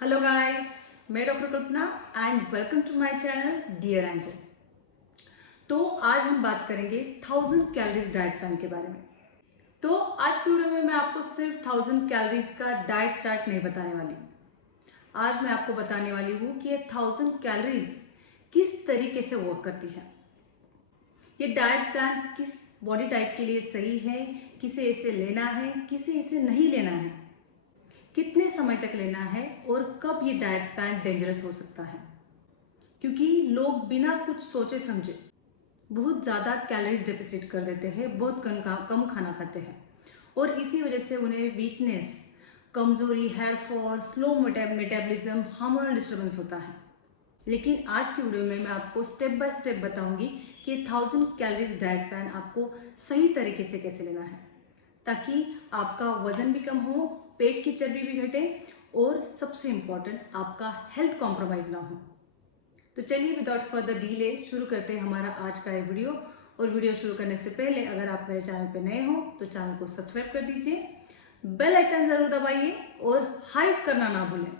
Hello guys, मैं doctor Kalpana and welcome to my channel dear angel. तो आज हम बात करेंगे 1000 कैलोरीज डाइट प्लान के बारे में। तो आज की वीडियो में मैं आपको सिर्फ 1000 कैलोरीज का डाइट चार्ट नहीं बताने वाली। आज मैं आपको बताने वाली हूँ कि ये 1000 कैलोरीज किस तरीके से वर्क करती है। ये डाइट प्लान किस बॉडी टाइप के लिए सही है, किसे इसे लेना है, किसे इसे नहीं लेना है, कितने समय तक लेना है और कब ये डाइट प्लान डेंजरस हो सकता है। क्योंकि लोग बिना कुछ सोचे समझे बहुत ज़्यादा कैलोरीज डेफिसिट कर देते हैं, बहुत कम खाना खाते हैं और इसी वजह से उन्हें वीकनेस, कमजोरी, hair fall, slow metabolism, hormonal disturbance होता है। लेकिन आज की वीडियो में मैं आपको स्टेप बाय स्टेप बताऊंगी कि 1000 कैलोरीज डाइट प्लान आपको सही तरीके से कैसे लेना है, ताकि आपका वजन भी कम हो, पेट की चर्बी भी घटे और सबसे इम्पोर्टेंट आपका हेल्थ कॉम्प्रोमाइज ना हो। तो चलिए विदाउट फर्दर डिले शुरू करते हैं हमारा आज का ये वीडियो। और वीडियो शुरू करने से पहले अगर आप मेरे चैनल पे नए हो तो चैनल को सब्सक्राइब कर दीजिए, बेल आइकन जरूर दबाइए और हाइप करना ना भूलें।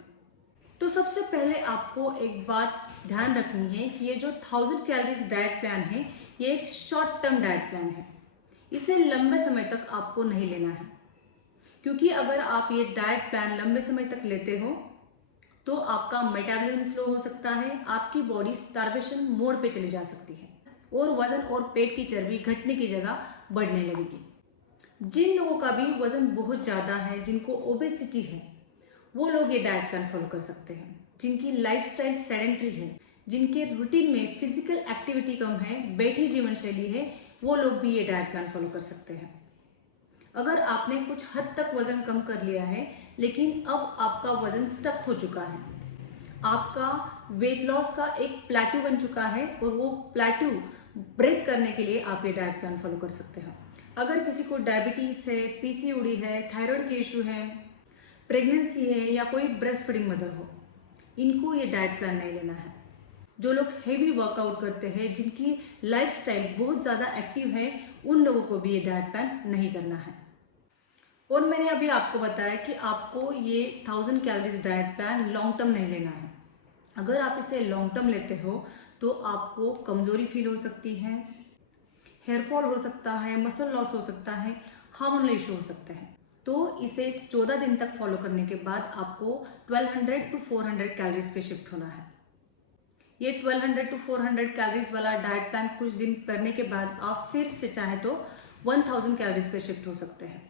तो सबसे पहले आपको एक बात ध्यान रखनी है कि ये जो 1000 कैलोरीज डाइट प्लान है, ये एक शॉर्ट टर्म डाइट प्लान है। इसे लंबे समय तक आपको नहीं लेना है, क्योंकि अगर आप ये डाइट प्लान लंबे समय तक लेते हो तो आपका मेटाबॉलिज्म स्लो हो सकता है, आपकी बॉडी स्टार्वेशन मोड पे चली जा सकती है और वजन और पेट की चर्बी घटने की जगह बढ़ने लगेगी। जिन लोगों का भी वजन बहुत ज़्यादा है, जिनको ओबेसिटी है, वो लोग ये डाइट प्लान फॉलो कर सकते हैं। जिनकी लाइफस्टाइल सेडेंटरी है, जिनके रूटीन में फिजिकल एक्टिविटी कम है, बैठी जीवन शैली है, वो लोग भी ये डाइट प्लान फॉलो कर सकते हैं। अगर आपने कुछ हद तक वजन कम कर लिया है लेकिन अब आपका वजन स्टक हो चुका है, आपका वेट लॉस का एक प्लेट्यू बन चुका है और वो प्लेट्यू ब्रेक करने के लिए आप ये डाइट प्लान फॉलो कर सकते हैं। अगर किसी को डायबिटीज है, पीसीओडी है, थायराइड के इशू है, प्रेगनेंसी है या कोई ब्रेस्ट फीडिंग मदर हो, इनको ये डाइट प्लान नहीं लेना है। जो लोग हेवी वर्कआउट करते हैं, जिनकी लाइफस्टाइल बहुत ज़्यादा एक्टिव है, उन लोगों को भी ये डाइट प्लान नहीं करना है। और मैंने अभी आपको बताया कि आपको ये 1000 calories diet plan long term नहीं लेना है। अगर आप इसे लॉन्ग टर्म लेते हो तो आपको कमजोरी फील हो सकती है, हेयर फॉल हो सकता है, मसल लॉस हो सकता है, हार्मोनल इशू हो सकते हैं। तो इसे 14 दिन तक फॉलो करने के बाद आपको 1200 टू 400 कैलोरीज पे शिफ्ट होना है। ये 1200 टू 400 कैलोरीज वाला डाइट प्लान कुछ दिन करने के बाद आप फिर से चाहे तो 1000 कैलोरीज पे शिफ्ट हो सकते हैं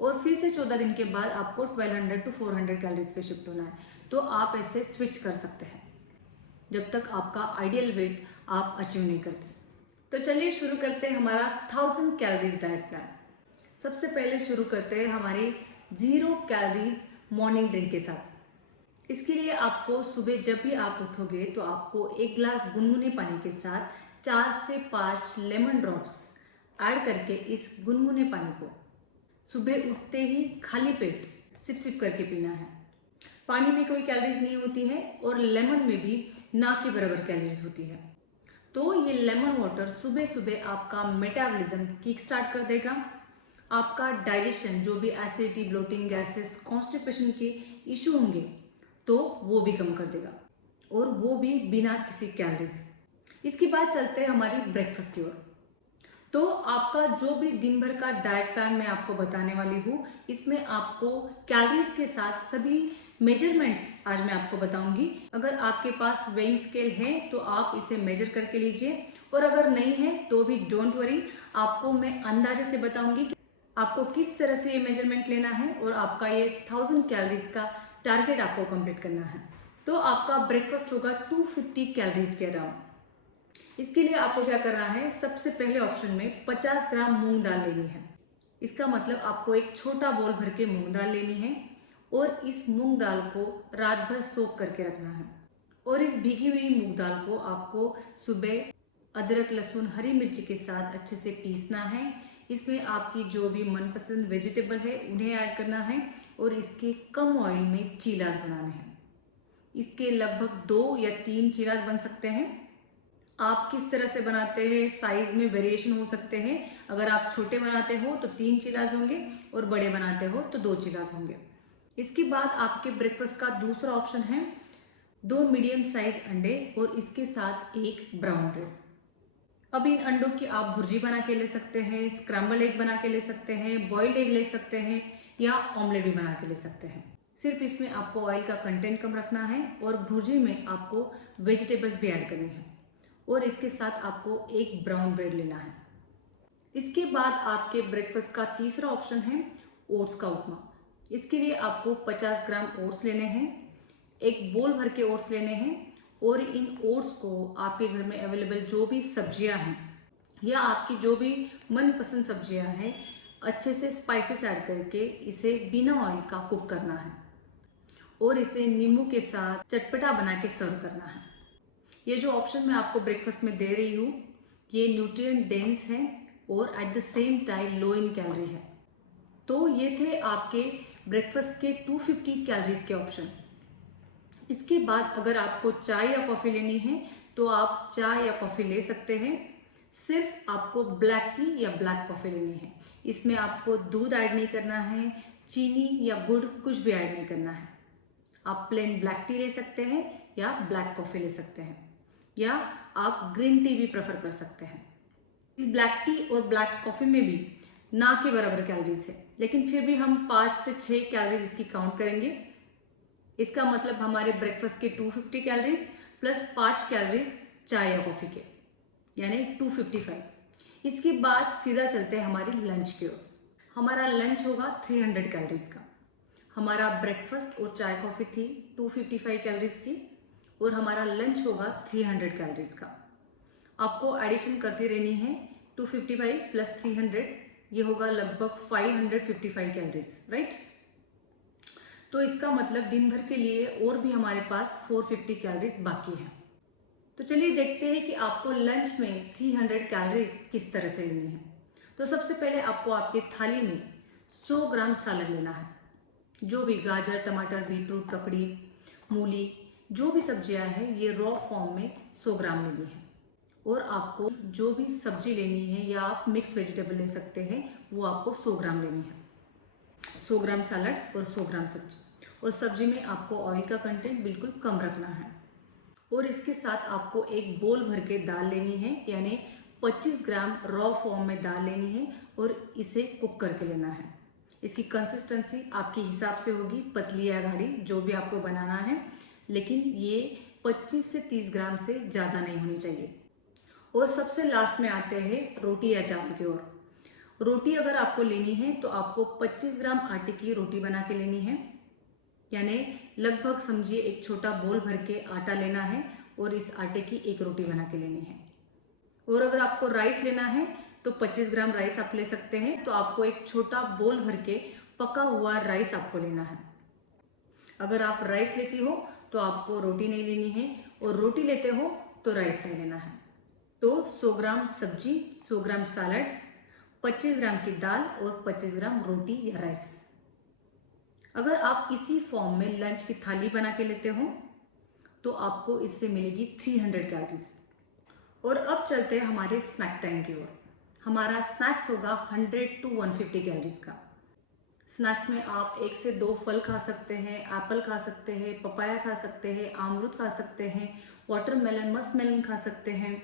और फिर से 14 दिन के बाद आपको 1200 टू 400 कैलोरीज पे शिफ्ट होना है। तो आप ऐसे स्विच कर सकते हैं जब तक आपका आइडियल वेट आप अचीव नहीं करते। तो चलिए शुरू करते हैं हमारा 1000 कैलोरीज डाइट प्लान। सबसे पहले शुरू करते हैं हमारे 0 कैलोरीज मॉर्निंग ड्रिंक के साथ। इसके लिए आपको सुबह जब भी आप उठोगे तो आपको एक गिलास गुनगुने पानी के साथ 4 से 5 लेमन ड्रॉप्स ऐड करके इस गुनगुने पानी को सुबह उठते ही खाली पेट सिप सिप करके पीना है। पानी में कोई कैलोरीज नहीं होती है और लेमन में भी ना के बराबर कैलोरीज होती है। तो ये लेमन वाटर सुबह सुबह आपका मेटाबॉलिज्म किक स्टार्ट कर देगा, आपका डाइजेशन, जो भी एसिडिटी, ब्लोटिंग, गैसेस, कॉन्स्टिपेशन के इशू होंगे तो वो भी कम कर देगा और वो भी बिना किसी कैलोरीज। इसके बाद चलते हैं हमारी ब्रेकफास्ट की ओर। तो आपका जो भी दिन भर का डाइट प्लान मैं आपको बताने वाली हूँ, इसमें आपको कैलोरीज के साथ सभी मेजरमेंट्स आज मैं आपको बताऊंगी। अगर आपके पास वेइंग स्केल है तो आप इसे मेजर करके लीजिए और अगर नहीं है तो भी डोंट वरी, आपको मैं अंदाजे से बताऊंगी कि आपको किस तरह से ये मेजरमेंट लेना है और आपका ये 1000 कैलोरीज का टारगेट आपको कंप्लीट करना है। तो आपका ब्रेकफास्ट होगा 250 कैलोरीज के अराउंड। इसके लिए आपको क्या करना है, सबसे पहले ऑप्शन में 50 ग्राम मूंग दाल लेनी है। इसका मतलब आपको एक छोटा बोल भर के मूंग दाल लेनी है और इस मूंग दाल को रात भर सोक करके रखना है। और इस भीगी हुई मूंग दाल को आपको सुबह अदरक, लहसुन, हरी मिर्ची के साथ अच्छे से पीसना है। इसमें आपकी जो भी मनपसंद वेजिटेबल है उन्हें ऐड करना है और इसके कम ऑयल में चीलास बनाने हैं। इसके लगभग 2 या 3 चीलास बन सकते हैं। आप किस तरह से बनाते हैं, साइज में वेरिएशन हो सकते हैं। अगर आप छोटे बनाते हो तो 3 चिराज होंगे और बड़े बनाते हो तो 2 चिराज होंगे। इसके बाद आपके ब्रेकफास्ट का दूसरा ऑप्शन है 2 मीडियम साइज अंडे और इसके साथ एक ब्राउन ब्रेड। अब इन अंडों की आप भुर्जी बना के ले सकते हैं, स्क्रैम्बल एग बना के ले सकते हैं, बॉइल्ड एग ले सकते हैं या ऑमलेट भी बना के ले सकते हैं। सिर्फ इसमें आपको ऑयल का कंटेंट कम रखना है और भुर्जी में आपको वेजिटेबल्स भी ऐड करनी है और इसके साथ आपको एक ब्राउन ब्रेड लेना है। इसके बाद आपके ब्रेकफास्ट का तीसरा ऑप्शन है ओट्स का उपमा। इसके लिए आपको 50 ग्राम ओट्स लेने हैं, एक बोल भर के ओट्स लेने हैं और इन ओट्स को आपके घर में अवेलेबल जो भी सब्जियां हैं या आपकी जो भी मनपसंद सब्जियां हैं अच्छे से स्पाइसेस ऐड करके इसे बिना ऑयल का कुक करना है और इसे नींबू के साथ चटपटा बना के सर्व करना है। ये जो ऑप्शन मैं आपको ब्रेकफास्ट में दे रही हूँ ये न्यूट्रिएंट डेंस है और at the same time low in calorie है। तो ये थे आपके ब्रेकफास्ट के 250 कैलोरीज के ऑप्शन। इसके बाद अगर आपको चाय या कॉफ़ी लेनी है तो आप चाय या कॉफ़ी ले सकते हैं। सिर्फ आपको ब्लैक टी या ब्लैक कॉफ़ी लेनी है। इसमें आपको दूध ऐड नहीं करना है, चीनी या गुड़ कुछ भी ऐड नहीं करना है। आप प्लेन ब्लैक टी ले सकते हैं या ब्लैक कॉफ़ी ले सकते हैं या आप ग्रीन टी भी प्रेफर कर सकते हैं। इस ब्लैक टी और ब्लैक कॉफ़ी में भी ना के बराबर कैलोरीज है, लेकिन फिर भी हम 5 से 6 कैलोरीज इसकी काउंट करेंगे। इसका मतलब हमारे ब्रेकफास्ट के 250 कैलोरीज प्लस 5 कैलोरीज चाय या कॉफ़ी के, यानी 255। इसके बाद सीधा चलते हैं हमारी लंच की ओर। हमारा लंच होगा 300 कैलोरीज का। हमारा ब्रेकफास्ट और चाय कॉफ़ी थी 255 कैलोरीज की और हमारा लंच होगा 300 कैलोरीज का। आपको एडिशन करती रहनी है, 255 प्लस 300 ये होगा लगभग 555 कैलोरीज, राइट। तो इसका मतलब दिन भर के लिए और भी हमारे पास 450 कैलोरीज बाकी है। तो चलिए देखते हैं कि आपको लंच में 300 कैलोरीज किस तरह से लेनी है। तो सबसे पहले आपको आपके थाली में 100 ग्राम सैलड लेना है। जो भी गाजर, टमाटर, बीटरूट, ककड़ी, मूली, जो भी सब्जियां हैं ये रॉ फॉर्म में 100 ग्राम लेनी है। और आपको जो भी सब्जी लेनी है या आप मिक्स वेजिटेबल ले सकते हैं वो आपको 100 ग्राम लेनी है। 100 ग्राम सैलड और 100 ग्राम सब्जी। और सब्जी में आपको ऑयल का कंटेंट बिल्कुल कम रखना है। और इसके साथ आपको एक बोल भर के दाल लेनी है, यानी 25 ग्राम रॉ फॉर्म में दाल लेनी है और इसे कुक करके लेना है। इसकी कंसिस्टेंसी आपके हिसाब से होगी, पतली या गाढ़ी, जो भी आपको बनाना है, लेकिन ये 25 से 30 ग्राम से ज़्यादा नहीं होनी चाहिए। और सबसे लास्ट में आते हैं रोटी या चावल की ओर। रोटी अगर आपको लेनी है तो आपको 25 ग्राम आटे की रोटी बना के लेनी है, यानी लगभग समझिए एक छोटा बोल भर के आटा लेना है और इस आटे की एक रोटी बना के लेनी है। और अगर आपको राइस लेना है तो 25 ग्राम राइस आप ले सकते हैं। तो आपको एक छोटा बोल भर के पका हुआ राइस आपको लेना है। अगर आप राइस लेती हो तो आपको रोटी नहीं लेनी है और रोटी लेते हो तो राइस नहीं लेना है। तो 100 ग्राम सब्जी, 100 ग्राम सैलड, 25 ग्राम की दाल और 25 ग्राम रोटी या राइस। अगर आप इसी फॉर्म में लंच की थाली बना के लेते हो तो आपको इससे मिलेगी 300 कैलोरीज। और अब चलते हैं हमारे स्नैक टाइम की ओर। हमारा स्नैक्स होगा 100 to 150 कैलोरीज का। स्नैक्स में आप 1 से 2 फल खा सकते हैं, एप्पल खा सकते हैं, पपाया खा सकते हैं, अमरूद खा सकते हैं, वाटरमेलन, मस्क मेलन खा सकते हैं।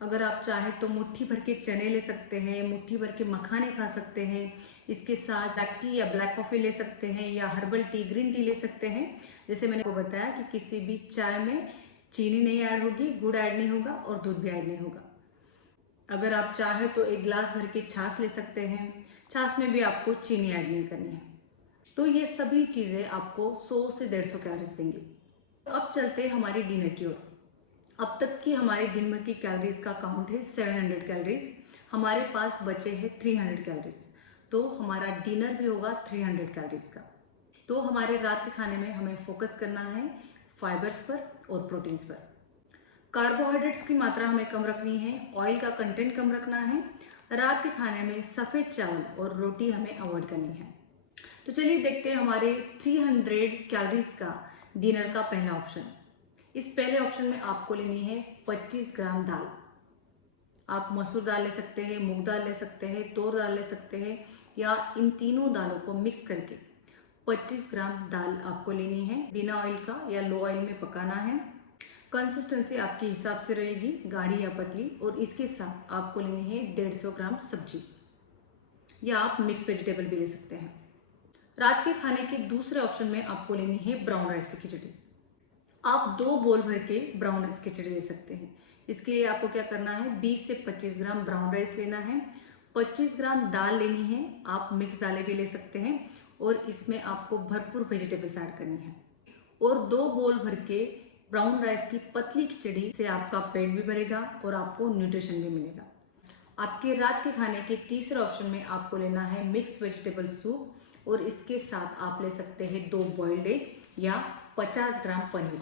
अगर आप चाहें तो मुट्ठी भर के चने ले सकते हैं, मुट्ठी भर के मखाने खा सकते हैं। इसके साथ ब्लैक टी या ब्लैक कॉफ़ी ले सकते हैं या हर्बल टी, ग्रीन टी ले सकते हैं। जैसे मैंने आपको बताया कि किसी भी चाय में चीनी नहीं ऐड होगी, गुड़ ऐड नहीं होगा और दूध भी ऐड नहीं होगा। अगर आप चाहें तो एक गिलास भर के छाछ ले सकते हैं। छाछ में भी आपको चीनी ऐड नहीं करनी है। तो ये सभी चीज़ें आपको 100 से 150 कैलोरीज देंगी। अब चलते हैं हमारी डिनर की ओर। अब तक की हमारी दिन भर की कैलोरीज का काउंट है 700 कैलोरीज। हमारे पास बचे हैं 300 कैलोरीज। तो हमारा डिनर भी होगा 300 कैलोरीज का। तो हमारे रात के खाने में हमें फोकस करना है फाइबर्स पर और प्रोटीन्स पर। कार्बोहाइड्रेट्स की मात्रा हमें कम रखनी है, ऑयल का कंटेंट कम रखना है। रात के खाने में सफ़ेद चावल और रोटी हमें अवॉइड करनी है। तो चलिए देखते हैं हमारे 300 कैलोरीज का डिनर का पहला ऑप्शन। इस पहले ऑप्शन में आपको लेनी है 25 ग्राम दाल। आप मसूर दाल ले सकते हैं, मूंग दाल ले सकते हैं, तूर दाल ले सकते हैं या इन तीनों दालों को मिक्स करके 25 ग्राम दाल आपको लेनी है, बिना ऑयल का या लो ऑयल में पकाना है। कंसिस्टेंसी आपके हिसाब से रहेगी, गाढ़ी या पतली। और इसके साथ आपको लेनी है 150 ग्राम सब्जी, या आप मिक्स वेजिटेबल भी ले सकते हैं। रात के खाने के दूसरे ऑप्शन में आपको लेनी है ब्राउन राइस की खिचड़ी। आप 2 बोल भर के ब्राउन राइस की खिचड़ी ले सकते हैं। इसके लिए आपको क्या करना है, 20 से 25 ग्राम ब्राउन राइस लेना है, 25 ग्राम दाल लेनी है, आप मिक्स दालें भी ले सकते हैं। और इसमें आपको भरपूर वेजिटेबल्स ऐड करनी है। और 2 बोल भर के ब्राउन राइस की पतली खिचड़ी से आपका पेट भी भरेगा और आपको न्यूट्रिशन भी मिलेगा। आपके रात के खाने के तीसरे ऑप्शन में आपको लेना है मिक्स वेजिटेबल सूप, और इसके साथ आप ले सकते हैं 2 बॉइल्ड एग या 50 ग्राम पनीर।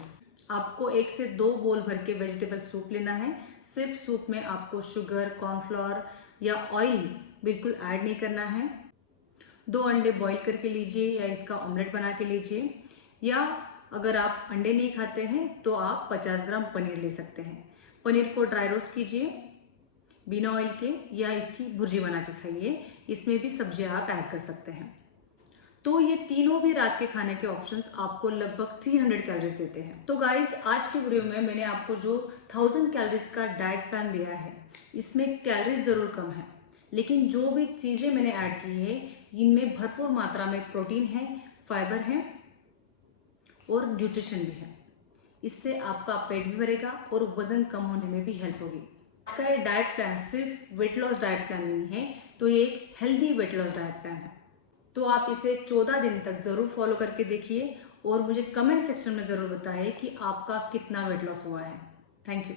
आपको 1 से 2 बोल भर के वेजिटेबल सूप लेना है। सिर्फ सूप में आपको शुगर, कॉर्नफ्लोर या ऑयल बिल्कुल ऐड नहीं करना है। 2 अंडे बॉईल करके लीजिए या इसका ऑमलेट बना के लीजिए, या अगर आप अंडे नहीं खाते हैं तो आप 50 ग्राम पनीर ले सकते हैं। पनीर को ड्राई रोस्ट कीजिए बिना ऑयल के, या इसकी भुर्जी बना के खाइए। इसमें भी सब्जियां आप ऐड कर सकते हैं। तो ये तीनों भी रात के खाने के ऑप्शंस आपको लगभग 300 कैलोरीज देते हैं। तो गाइस, आज के वीडियो में मैंने आपको जो 1000 कैलोरीज का डाइट प्लान दिया है, इसमें कैलोरीज ज़रूर कम है, लेकिन जो भी चीज़ें मैंने ऐड की है इनमें भरपूर मात्रा में प्रोटीन है, फाइबर है और न्यूट्रिशन भी है। इससे आपका पेट भी भरेगा और वजन कम होने में भी हेल्प होगी। इसका ये डाइट प्लान सिर्फ वेट लॉस डाइट प्लान नहीं है, तो ये एक healthy weight loss diet plan है। तो आप इसे 14 दिन तक ज़रूर फॉलो करके देखिए और मुझे कमेंट सेक्शन में ज़रूर बताइए कि आपका कितना वेट लॉस हुआ है। Thank you.